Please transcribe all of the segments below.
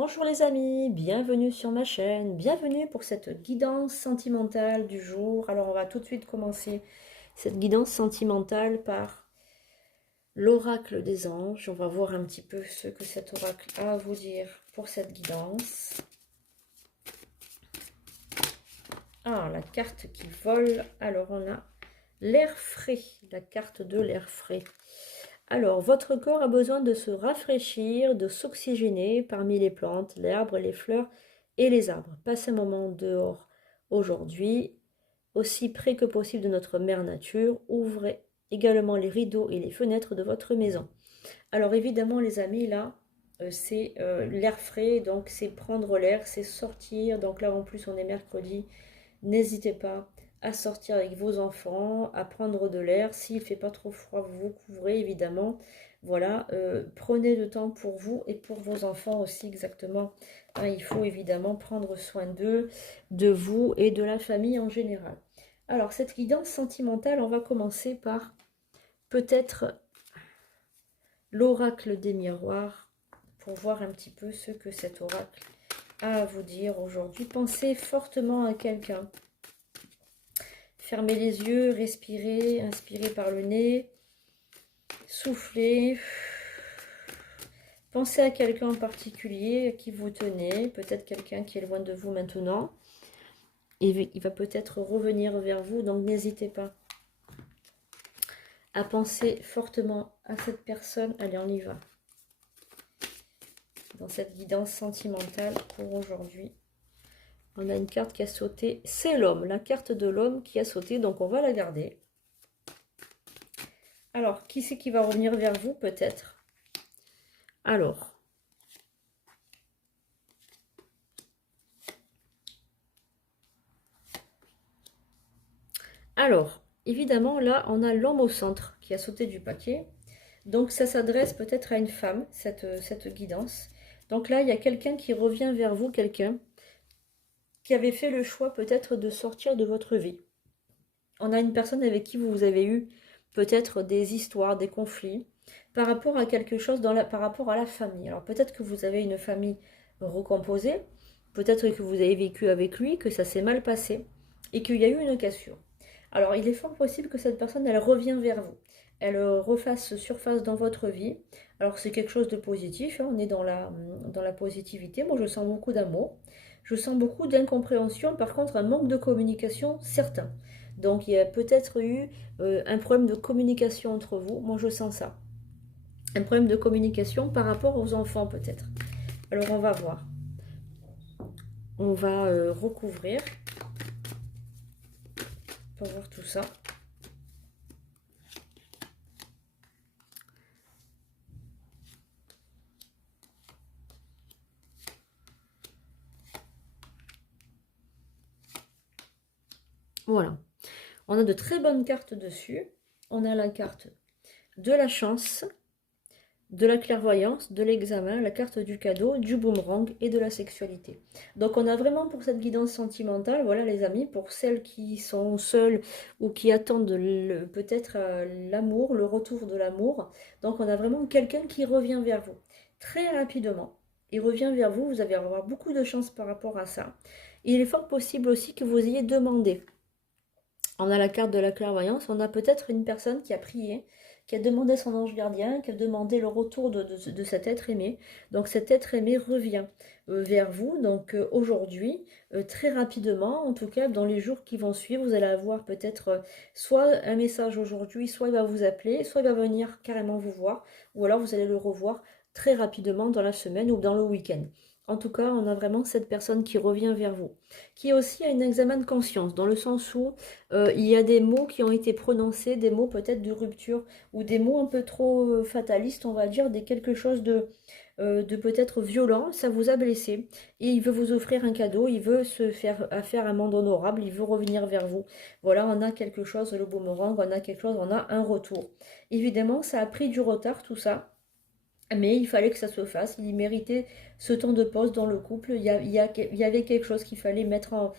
Bonjour les amis, bienvenue sur ma chaîne, bienvenue pour cette guidance sentimentale du jour. Alors on va tout de suite commencer cette guidance sentimentale par l'oracle des anges. On va voir un petit peu ce que cet oracle a à vous dire pour cette guidance. Ah, la carte qui vole. Alors on a l'air frais, la carte de l'air frais. Alors, votre corps a besoin de se rafraîchir, de s'oxygéner parmi les plantes, l'herbe, les fleurs et les arbres. Passez un moment dehors aujourd'hui, aussi près que possible de notre mère nature. Ouvrez également les rideaux et les fenêtres de votre maison. Alors évidemment les amis, là, c'est l'air frais, donc c'est prendre l'air, c'est sortir. Donc là en plus on est mercredi. N'hésitez pas à sortir avec vos enfants, à prendre de l'air. S'il ne fait pas trop froid, vous vous couvrez évidemment. Voilà, prenez le temps pour vous et pour vos enfants aussi exactement. Hein, il faut évidemment prendre soin d'eux, de vous et de la famille en général. Alors, cette guidance sentimentale, on va commencer par peut-être l'oracle des miroirs pour voir un petit peu ce que cet oracle a à vous dire aujourd'hui. Pensez fortement à quelqu'un. Fermez les yeux, respirez, inspirez par le nez, soufflez. Pensez à quelqu'un en particulier à qui vous tenez, peut-être quelqu'un qui est loin de vous maintenant. Et il va peut-être revenir vers vous, donc n'hésitez pas à penser fortement à cette personne. Allez, on y va. Dans cette guidance sentimentale pour aujourd'hui. On a une carte qui a sauté, c'est l'homme, la carte de l'homme qui a sauté, donc on va la garder. Alors, qui c'est qui va revenir vers vous, peut-être? Alors, évidemment, là, on a l'homme au centre qui a sauté du paquet. Donc, ça s'adresse peut-être à une femme, cette guidance. Donc là, il y a quelqu'un qui revient vers vous, quelqu'un qui avait fait le choix peut-être de sortir de votre vie. On a une personne avec qui vous avez eu peut-être des histoires, des conflits, par rapport à quelque chose, par rapport à la famille. Alors peut-être que vous avez une famille recomposée, peut-être que vous avez vécu avec lui, que ça s'est mal passé, et qu'il y a eu une cassure. Alors il est fort possible que cette personne, elle revient vers vous. Elle refasse surface dans votre vie. Alors c'est quelque chose de positif, hein, on est dans la positivité. Moi je sens beaucoup d'amour, je sens beaucoup d'incompréhension, par contre un manque de communication certain. Donc il y a peut-être eu un problème de communication entre vous, moi je sens ça. Un problème de communication par rapport aux enfants peut-être. Alors on va voir. On va recouvrir pour voir tout ça. Voilà. On a de très bonnes cartes dessus. On a la carte de la chance, de la clairvoyance, de l'examen, la carte du cadeau, du boomerang et de la sexualité. Donc on a vraiment pour cette guidance sentimentale, voilà les amis, pour celles qui sont seules ou qui attendent peut-être l'amour, le retour de l'amour. Donc on a vraiment quelqu'un qui revient vers vous très rapidement. Il revient vers vous, vous allez avoir beaucoup de chance par rapport à ça. Et il est fort possible aussi que vous ayez demandé. On a la carte de la clairvoyance, on a peut-être une personne qui a prié, qui a demandé son ange gardien, qui a demandé le retour de cet être aimé. Donc cet être aimé revient vers vous. Donc aujourd'hui, très rapidement, en tout cas dans les jours qui vont suivre, vous allez avoir peut-être soit un message aujourd'hui, soit il va vous appeler, soit il va venir carrément vous voir, ou alors vous allez le revoir très rapidement dans la semaine ou dans le week-end. En tout cas, on a vraiment cette personne qui revient vers vous, qui aussi a un examen de conscience, dans le sens où il y a des mots qui ont été prononcés, des mots peut-être de rupture, ou des mots un peu trop fatalistes, on va dire, quelque chose de peut-être violent, ça vous a blessé, et il veut vous offrir un cadeau, il veut se faire faire un monde honorable, il veut revenir vers vous. Voilà, on a quelque chose, le boomerang, on a quelque chose, on a un retour. Évidemment, ça a pris du retard, tout ça. Mais il fallait que ça se fasse, il méritait ce temps de pause dans le couple, il y avait quelque chose qu'il fallait mettre à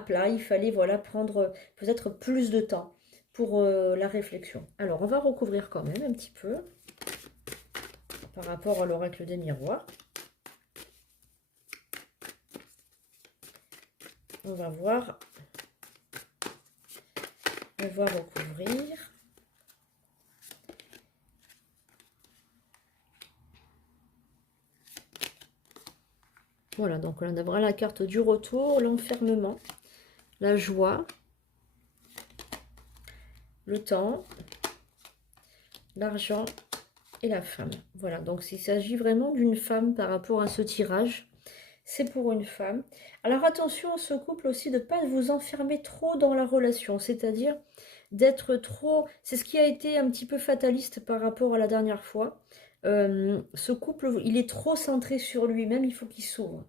plat, il fallait voilà, prendre peut-être plus de temps pour la réflexion. Alors on va recouvrir quand même un petit peu par rapport à l'oracle des miroirs. On va voir recouvrir. Voilà, donc on aura la carte du retour, l'enfermement, la joie, le temps, l'argent et la femme. Voilà, donc il s'agit vraiment d'une femme par rapport à ce tirage. C'est pour une femme. Alors attention à ce couple aussi de ne pas vous enfermer trop dans la relation, c'est-à-dire d'être trop... C'est ce qui a été un petit peu fataliste par rapport à la dernière fois. Ce couple, il est trop centré sur lui-même, il faut qu'il s'ouvre.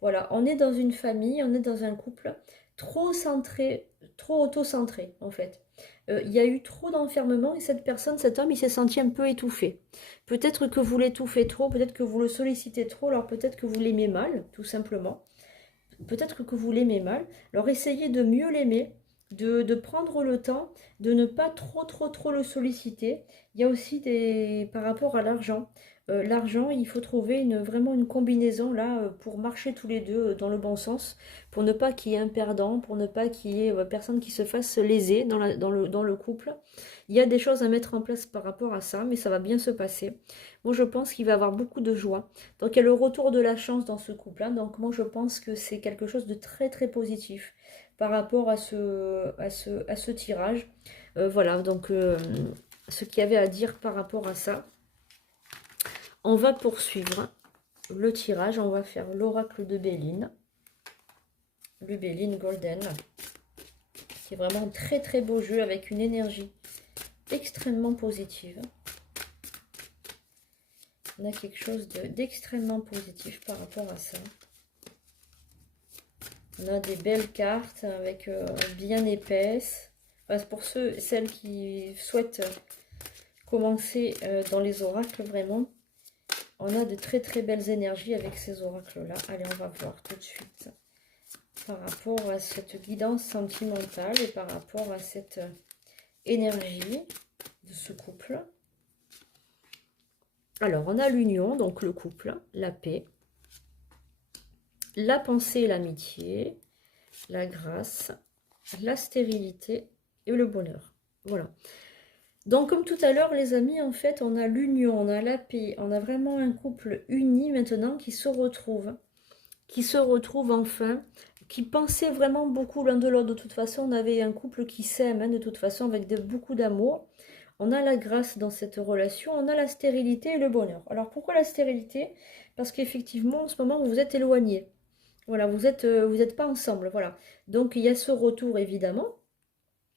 Voilà, on est dans une famille, on est dans un couple trop centré, trop auto-centré en fait. Il y a eu trop d'enfermement et cette personne, cet homme, il s'est senti un peu étouffé. Peut-être que vous l'étouffez trop, peut-être que vous le sollicitez trop, alors peut-être que vous l'aimez mal, tout simplement. Peut-être que vous l'aimez mal. Alors essayez de mieux l'aimer, de prendre le temps, de ne pas trop le solliciter. Il y a aussi par rapport à l'argent. L'argent, il faut trouver vraiment une combinaison là pour marcher tous les deux dans le bon sens, pour ne pas qu'il y ait un perdant, pour ne pas qu'il y ait personne qui se fasse léser dans le couple. Il y a des choses à mettre en place par rapport à ça, mais ça va bien se passer. Moi, je pense qu'il va y avoir beaucoup de joie. Donc, il y a le retour de la chance dans ce couple-là. Donc, moi, je pense que c'est quelque chose de très positif par rapport à ce tirage. Voilà, donc, ce qu'il y avait à dire par rapport à ça. On va poursuivre le tirage. On va faire l'oracle de Béline. Le Béline Golden. Qui est vraiment un très beau jeu avec une énergie extrêmement positive. On a quelque chose d'extrêmement positif par rapport à ça. On a des belles cartes avec bien épaisses. Enfin, pour celles qui souhaitent commencer dans les oracles, vraiment, on a de très belles énergies avec ces oracles-là. Allez, on va voir tout de suite par rapport à cette guidance sentimentale et par rapport à cette énergie de ce couple. Alors, on a l'union, donc le couple, la paix, la pensée et l'amitié, la grâce, la stérilité et le bonheur. Voilà. Donc, comme tout à l'heure, les amis, en fait, on a l'union, on a la paix, on a vraiment un couple uni maintenant qui se retrouve enfin, qui pensait vraiment beaucoup l'un de l'autre. De toute façon, on avait un couple qui s'aime, hein, de toute façon, avec beaucoup d'amour. On a la grâce dans cette relation, on a la stérilité et le bonheur. Alors, pourquoi la stérilité? Parce qu'effectivement, en ce moment, vous êtes éloignés. Voilà, vous êtes pas ensemble, voilà. Donc, il y a ce retour, évidemment,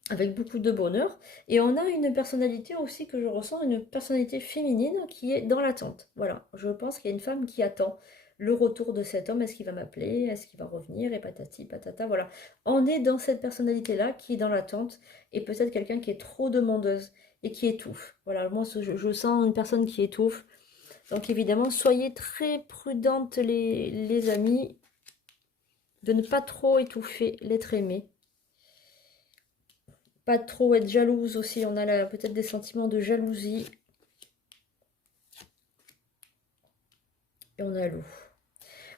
avec beaucoup de bonheur. Et on a une personnalité aussi que je ressens, une personnalité féminine qui est dans l'attente. Voilà, je pense qu'il y a une femme qui attend le retour de cet homme. Est-ce qu'il va m'appeler? Est-ce qu'il va revenir? Et patati, patata, voilà. On est dans cette personnalité-là qui est dans l'attente. Et peut-être quelqu'un qui est trop demandeuse et qui étouffe. Voilà, moi, je sens une personne qui étouffe. Donc, évidemment, soyez très prudentes, les amis, de ne pas trop étouffer l'être aimé. Pas trop être jalouse aussi, on a peut-être des sentiments de jalousie. Et on a l'eau.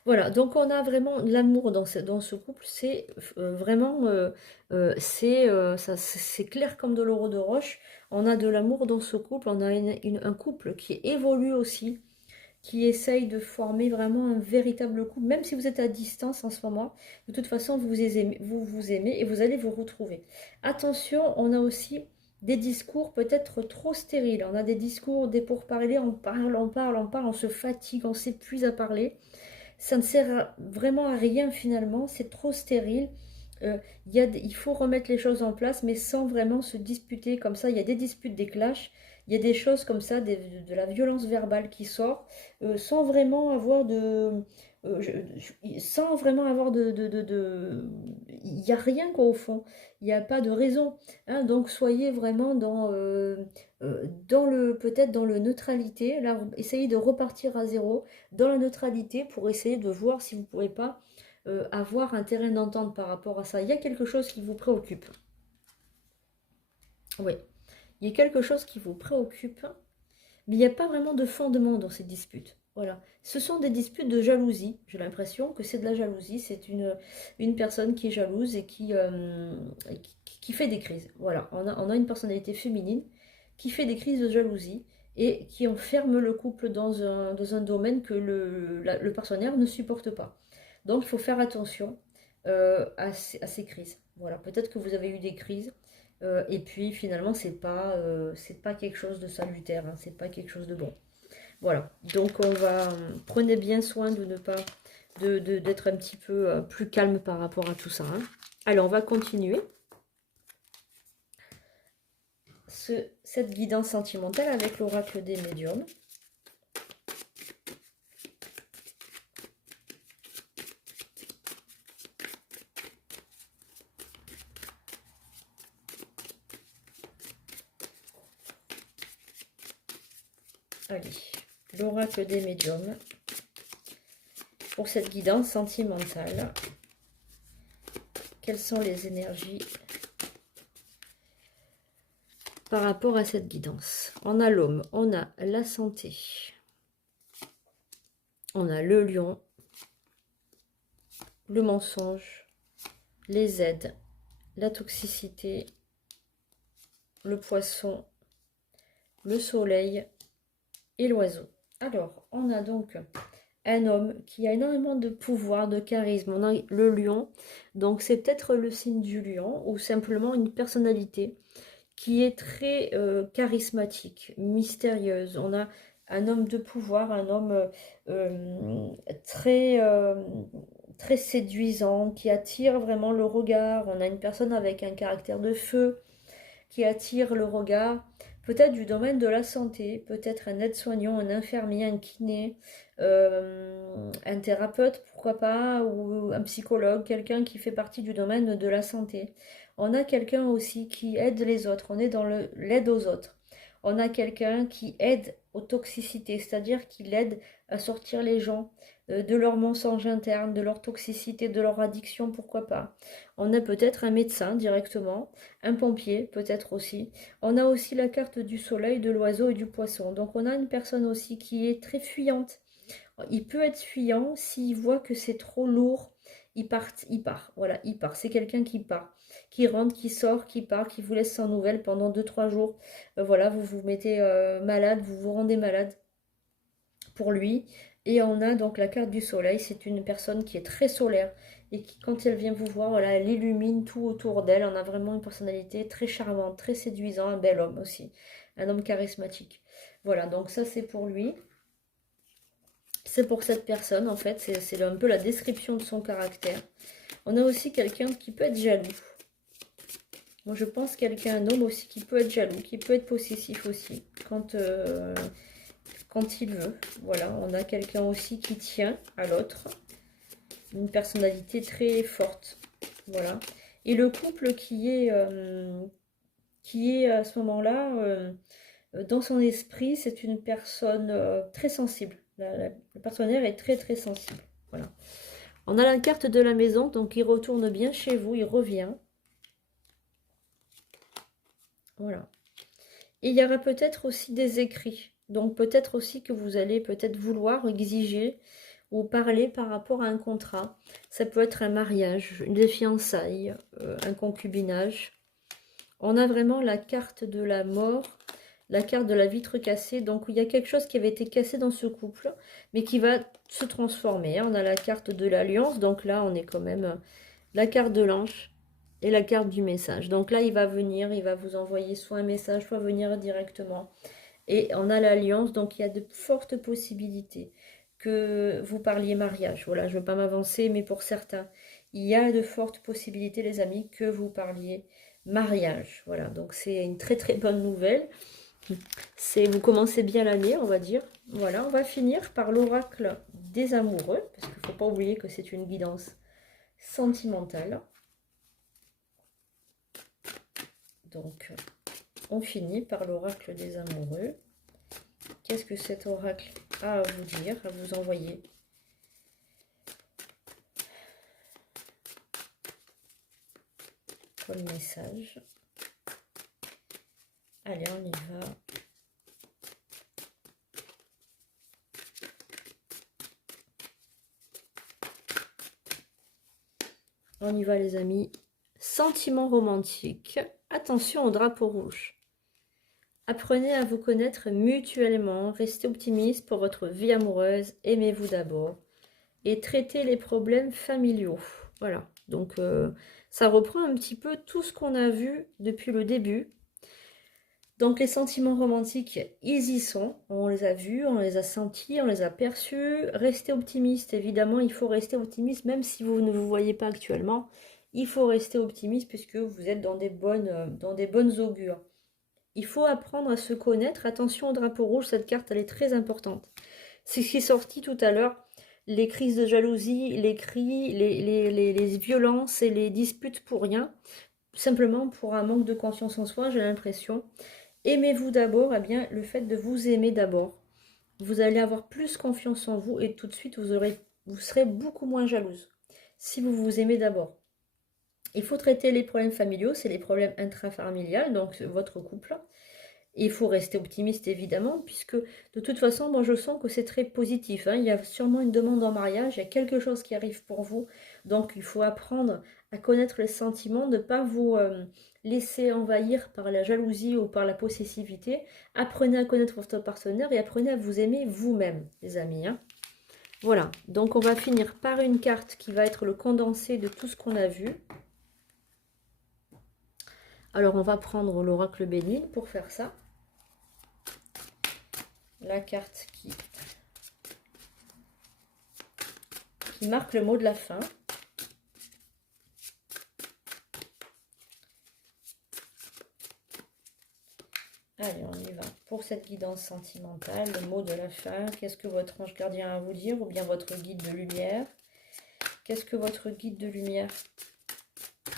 Voilà, donc on a vraiment l'amour dans ce couple, c'est vraiment, c'est clair comme de l'eau de roche. On a de l'amour dans ce couple, on a un couple qui évolue aussi, qui essaye de former vraiment un véritable couple, même si vous êtes à distance en ce moment, de toute façon vous aimez et vous allez vous retrouver. Attention, on a aussi des discours peut-être trop stériles, on a des discours, des pourparlers, on parle, on se fatigue, on s'épuise à parler, ça ne sert vraiment à rien finalement, c'est trop stérile. Il faut remettre les choses en place, mais sans vraiment se disputer comme ça. Il y a des disputes, des clashs, il y a des choses comme ça, de la violence verbale qui sort, sans vraiment avoir sans vraiment avoir il n'y a rien quoi au fond, il n'y a pas de raison. Hein, donc soyez vraiment peut-être dans le neutralité. Là, essayez de repartir à zéro dans la neutralité pour essayer de voir si vous ne pourrez pas avoir un terrain d'entente par rapport à ça. Il y a quelque chose qui vous préoccupe. Oui, il y a quelque chose qui vous préoccupe, mais il n'y a pas vraiment de fondement dans ces disputes. Voilà. Ce sont des disputes de jalousie. J'ai l'impression que c'est de la jalousie. C'est une personne qui est jalouse et qui fait des crises. Voilà. On a une personnalité féminine qui fait des crises de jalousie et qui enferme le couple dans un domaine que le partenaire ne supporte pas. Donc, il faut faire attention à ces crises. Voilà. Peut-être que vous avez eu des crises. Et puis finalement, c'est pas quelque chose de salutaire, hein, c'est pas quelque chose de bon. Voilà, donc prenez bien soin de ne pas, d'être un petit peu plus calme par rapport à tout ça, hein. Alors, on va continuer cette guidance sentimentale avec l'oracle des médiums. Allez, l'oracle des médiums pour cette guidance sentimentale. Quelles sont les énergies par rapport à cette guidance? On a l'homme, on a la santé, on a le lion, le mensonge, les aides, la toxicité, le poisson, le soleil et l'oiseau. Alors, on a donc un homme qui a énormément de pouvoir, de charisme. On a le lion, donc c'est peut-être le signe du lion ou simplement une personnalité qui est très charismatique, mystérieuse. On a un homme de pouvoir, un homme très, très séduisant, qui attire vraiment le regard. On a une personne avec un caractère de feu qui attire le regard, peut-être du domaine de la santé, peut-être un aide-soignant, un infirmier, un kiné, un thérapeute, pourquoi pas, ou un psychologue, quelqu'un qui fait partie du domaine de la santé. On a quelqu'un aussi qui aide les autres, on est dans l'aide aux autres. On a quelqu'un qui aide aux toxicités, c'est-à-dire qu'il aide à sortir les gens de leur mensonge interne, de leur toxicité, de leur addiction, pourquoi pas. On a peut-être un médecin directement, un pompier peut-être aussi. On a aussi la carte du soleil, de l'oiseau et du poisson. Donc on a une personne aussi qui est très fuyante. Il peut être fuyant s'il voit que c'est trop lourd. Il part. Voilà, il part. C'est quelqu'un qui part, qui rentre, qui sort, qui part, qui vous laisse sans nouvelles pendant 2-3 jours. Voilà, vous vous mettez malade, vous vous rendez malade pour lui. Et on a donc la carte du soleil, c'est une personne qui est très solaire et qui, quand elle vient vous voir, voilà, elle illumine tout autour d'elle. On a vraiment une personnalité très charmante, très séduisant, un bel homme aussi, un homme charismatique. Voilà, donc ça c'est pour lui. C'est pour cette personne, en fait, c'est un peu la description de son caractère. On a aussi quelqu'un qui peut être jaloux. Moi, je pense quelqu'un, un homme aussi, qui peut être jaloux, qui peut être possessif aussi, quand il veut. Voilà, on a quelqu'un aussi qui tient à l'autre, une personnalité très forte. Voilà. Et le couple qui est à ce moment-là, dans son esprit, c'est une personne très sensible. Le partenaire est très très sensible. Voilà. On a la carte de la maison, donc il retourne bien chez vous, il revient. Voilà. Et il y aura peut-être aussi des écrits. Donc peut-être aussi que vous allez peut-être vouloir exiger ou parler par rapport à un contrat. Ça peut être un mariage, des fiançailles, un concubinage. On a vraiment la carte de la mort, la carte de la vitre cassée. Donc il y a quelque chose qui avait été cassé dans ce couple, mais qui va se transformer. On a la carte de l'alliance, donc là on est quand même la carte de l'ange et la carte du message. Donc là il va venir, il va vous envoyer soit un message, soit venir directement. Et on a l'alliance, donc il y a de fortes possibilités que vous parliez mariage. Voilà, je ne veux pas m'avancer, mais pour certains, il y a de fortes possibilités, les amis, que vous parliez mariage. Voilà, donc c'est une très très bonne nouvelle. Vous commencez bien l'année, on va dire. Voilà, on va finir par l'oracle des amoureux, parce qu'il ne faut pas oublier que c'est une guidance sentimentale. Donc, on finit par l'oracle des amoureux. Qu'est-ce que cet oracle a à vous dire, à vous envoyer? Comme message. Allez, on y va. On y va les amis. Sentiments romantiques. Attention au drapeau rouge. Apprenez à vous connaître mutuellement. Restez optimiste pour votre vie amoureuse. Aimez-vous d'abord. Et traitez les problèmes familiaux. Voilà. Donc ça reprend un petit peu tout ce qu'on a vu depuis le début. Donc les sentiments romantiques, ils y sont. On les a vus, on les a sentis, on les a perçus. Restez optimiste, évidemment, il faut rester optimiste, même si vous ne vous voyez pas actuellement. Il faut rester optimiste puisque vous êtes dans des bonnes augures. Il faut apprendre à se connaître. Attention au drapeau rouge, cette carte, elle est très importante. C'est ce qui est sorti tout à l'heure. Les crises de jalousie, les cris, les violences et les disputes pour rien. Simplement pour un manque de confiance en soi, j'ai l'impression. Aimez-vous d'abord, eh bien, le fait de vous aimer d'abord, vous allez avoir plus confiance en vous et tout de suite, vous serez beaucoup moins jalouse si vous vous aimez d'abord. Il faut traiter les problèmes familiaux, c'est les problèmes intrafamiliales, donc votre couple. Et il faut rester optimiste évidemment, puisque de toute façon, moi je sens que c'est très positif. Hein. Il y a sûrement une demande en mariage, il y a quelque chose qui arrive pour vous. Donc il faut apprendre à connaître les sentiments, ne pas vous laisser envahir par la jalousie ou par la possessivité. Apprenez à connaître votre partenaire et apprenez à vous aimer vous-même, les amis. Hein. Voilà, donc on va finir par une carte qui va être le condensé de tout ce qu'on a vu. Alors on va prendre l'oracle béni pour faire ça. La carte qui marque le mot de la fin. Allez, on y va. Pour cette guidance sentimentale, le mot de la fin, qu'est-ce que votre ange gardien a à vous dire, ou bien votre guide de lumière? Qu'est-ce que votre guide de lumière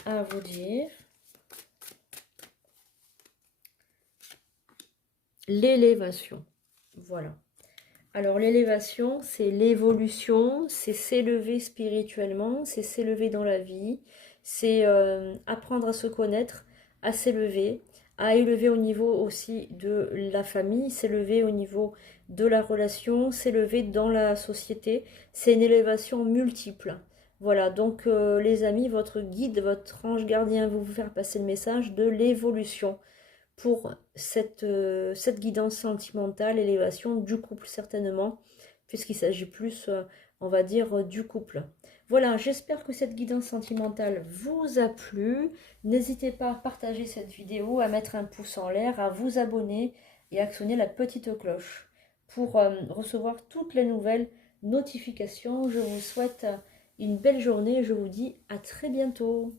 a à vous dire? L'élévation. Voilà. Alors l'élévation, c'est l'évolution, c'est s'élever spirituellement, c'est s'élever dans la vie, c'est apprendre à se connaître, à s'élever, à élever au niveau aussi de la famille, s'élever au niveau de la relation, s'élever dans la société. C'est une élévation multiple. Voilà, donc les amis, votre guide, votre ange gardien va vous faire passer le message de l'évolution pour cette guidance sentimentale, élévation du couple certainement, puisqu'il s'agit plus, on va dire, du couple. Voilà, j'espère que cette guidance sentimentale vous a plu. N'hésitez pas à partager cette vidéo, à mettre un pouce en l'air, à vous abonner et à actionner la petite cloche pour recevoir toutes les nouvelles notifications. Je vous souhaite une belle journée et je vous dis à très bientôt.